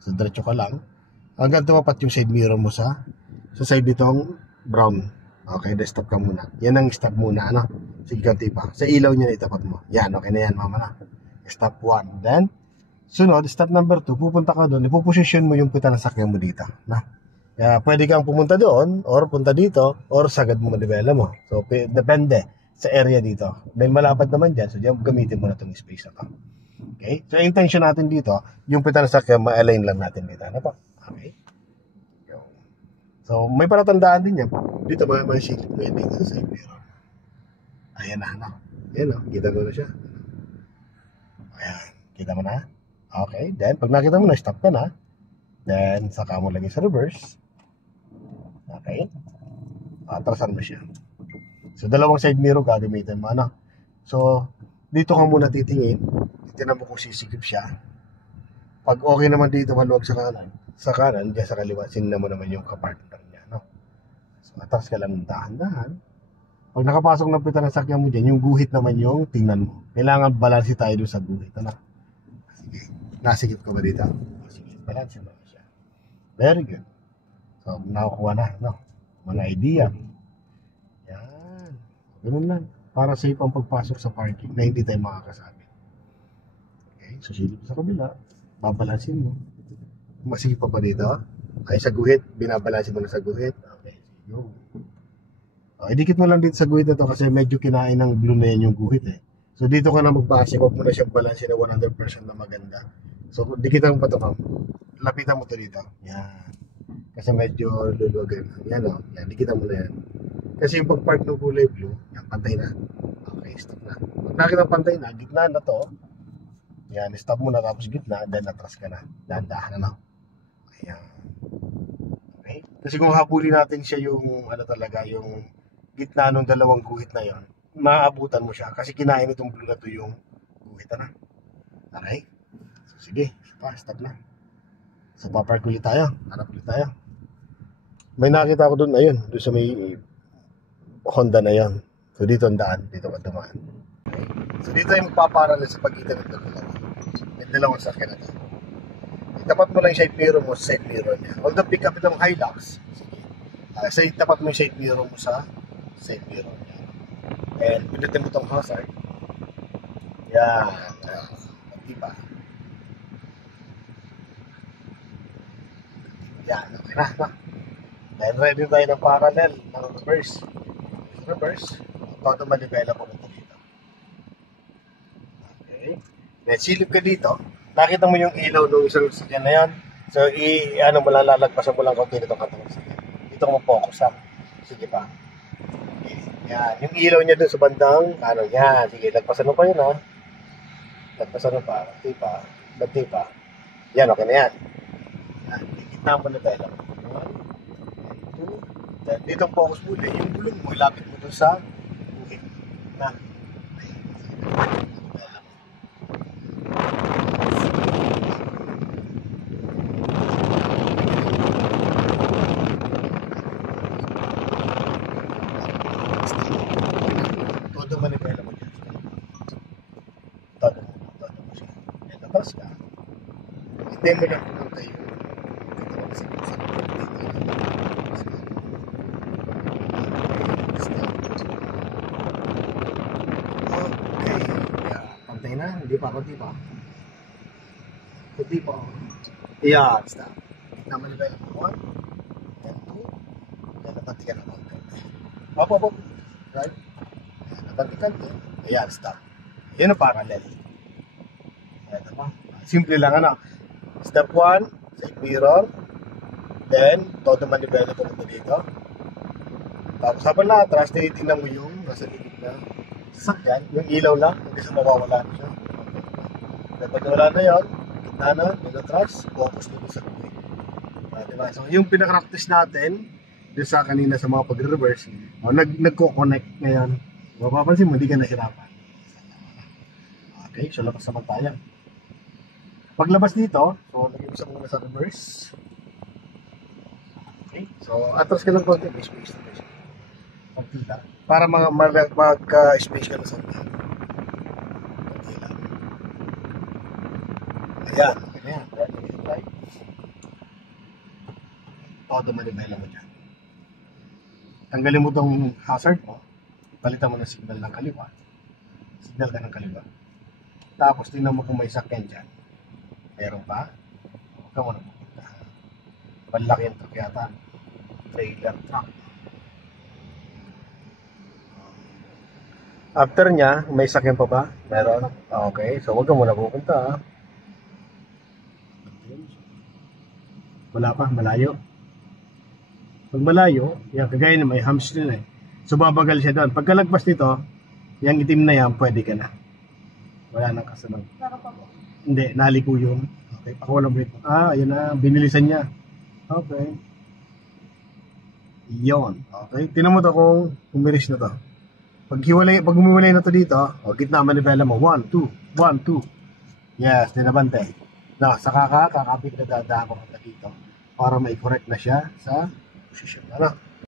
So, diretso ka lang. Hanggang tumapat yung side mirror mo sa side nitong brown. Okay, stop ka muna. Yan ang stop muna, ano? Sige, kanti pa. Sa ilaw niya itapat mo. Yan, okay na yan, mama na. Stop 1. Then, sunod, stop number 2, pupunta ka doon, ipoposisyon mo yung pita ng sakyan mo dito. Na? Kaya pwede kang pumunta doon, or punta dito, or sagad mo madibela mo. So, depende sa area dito. Dahil malapad naman dyan, so diyan gamitin mo na itong space na to. Okay? So, intention natin dito, yung pita ng sakyan, ma-align lang natin dito. Ano po? Okay? So, may palatandaan din yan. Dito, may silip mo yan dito sa side mirror. Ayan na, ano? Ayan, no? Kita mo na siya. Ayan. Kita mo na? Okay. Then, pag nakita mo na, stop ka na. Then, saka mo lagi sa reverse. Okay. Atrasan mo siya. So, dalawang side mirror gagamitin mo, ano? So, dito ka muna titingin. Titignan mo kung sisikip siya. Pag okay naman dito, maluwag sa kanan. Sa kanan, dyan sa kaliwa, sinna mo naman yung kapartner niya, no? So, atras ka lang dahan-dahan. Pag nakapasok ng pita ng sakyan mo dyan, yung guhit naman yung tingnan mo. Kailangan balansi tayo doon sa guhit, ano? Sige. Nasikip ka ba dito? Sige, balansi mo siya. Very good. So, nakukuha na, no? Mga idea. Yan. Ganun lang. Para safe ang pagpasok sa parking na hindi tayo makakasabi. Okay, so silip sa kabila. Babalansin mo. Masikip pa ba dito? Ay, sa guhit. Binabalansin mo na sa guhit. Okay, go. Okay, dikit mo lang dito sa guhit na to kasi medyo kinain ng blue na yan yung guhit eh. So, dito ka na magbase. Huwag mo na siyang balansin na 100% na maganda. So, dikitan mo pa ito, ma'am. Lapitan mo to dito. Yan. Kasi medyo luluwagan. Yan o. Yan, dikitan mo na yan. Kasi yung pag-park ng kulay blue, yan, pantay na. Okay, stop na. Pag nakita pantay na, gitna na to. Yan, stop mo na tapos gitna, then atras ka na. Dahan-dahan na. Ayan. Okay? Kasi kung habulin natin siya yung, ano talaga, yung gitna ng dalawang guhit na yon, maaabutan mo siya. Kasi kinain itong blue na to yung guhit na. Okay? So, sige. Stop na. So, papark ulit tayo. Harap ulit tayo. May nakita ko doon, ayun. Doon sa may Honda na yon. So, dito ang daan. Dito ka dumaan. Okay? So, dito yung magpaparallel sa pagitan ng dalawa. May dalawang sakyan na to. Itapat mo lang yung side mirror mo sa side mirror niya. Although pick up itong Hilux, sige. So, itapat mo yung side mirror mo sa side mirror niya. And pinutin mo itong hazard. Yan. Diba? Yan. Okay na. Then ready tayo ng parallel ng reverse. Reverse. Todo manibela po nito dito. Okay. Then silip ka dito. Nakita mo yung ilaw ng isang sakyan na yan. So, ano mo lang, lalagpasan mo lang konti nitong katawang sakyan. Dito ka mag-focus ha. Sige pa. Okay. Yan. Yung ilaw niya dun sa bandang, ano yan. Sige, lagpasan mo pa yun ha. Lagpasan mo pa. Banti pa. Yan, okay na yan. Yan. Ikitna mo na tayo lang. 1, 2. Then, dito ang focus mo. Yung bulong mo, ilapit mo dun sa buhit. Na. Todo manibela mo dyan. Todo mo siya. Yan, labas ka. Hindi mo lang pumunta yung pantay na, hindi pa. Kunti pa. Yan, stop. Naman nila yung 1, and 2. Yan, nabanti ka na konti. Up. Right? Yan, nabanti ka na. Ayan, stop. Yan ang parallel. Ayan, diba? Simple lang, ano? Step 1, side mirror. Then, todo manibela po ito dito. Tapos habang na-atras, tinitingnan mo yung nasa likod na sasakyan, yung ilaw lang, hindi sa mawawala na siya. Then, pag wala na yun, gitna na, nag-atras, focus nito sa likod. Diba? So, yung pinaka-practice natin, yung sa kanina sa mga pag-reverse, nagko-connect ngayon. Mapapansin mo, hindi ka nahirapan. Okay, so labas naman tayo. Paglabas dito, so lagyan mo sa muna sa reverse. Okay, so atras ka lang konti, may space na space. Pagtila. Para mag-space ka na sa pagtila. Ayan, ganyan. todo manibela mo dyan. Tanggalin mo tong hazard mo, palitan mo ng signal ng kaliwa. Signal ka ng kaliwa. Tapos, tingnan mo kung may sakyan dyan. Meron pa? Huwag ka muna pupunta. Malaki yung truck yata. Trailer truck. After niya, may sakyan pa ba? Meron? Okay, so huwag ka muna pupunta. Wala pa, malayo. Pag malayo, yan, kagaya na may hams din eh. So babagal siya doon. Pagkalagpas nito, yung itim na yan, pwede ka na. Wala nang kasunod. Hindi, naliko yun. Okay, pakulang brake. Ayan na, binilisan niya. Okay. Yon. Okay, tinan mo to kung umiris na to. Pag humiwalay na to dito, gitna manibela mo. 1, 2, 1, 2. Yes, dinabante. No, saka kakapit na dadaan ko dito para may correct na siya sa posisyon. Ano?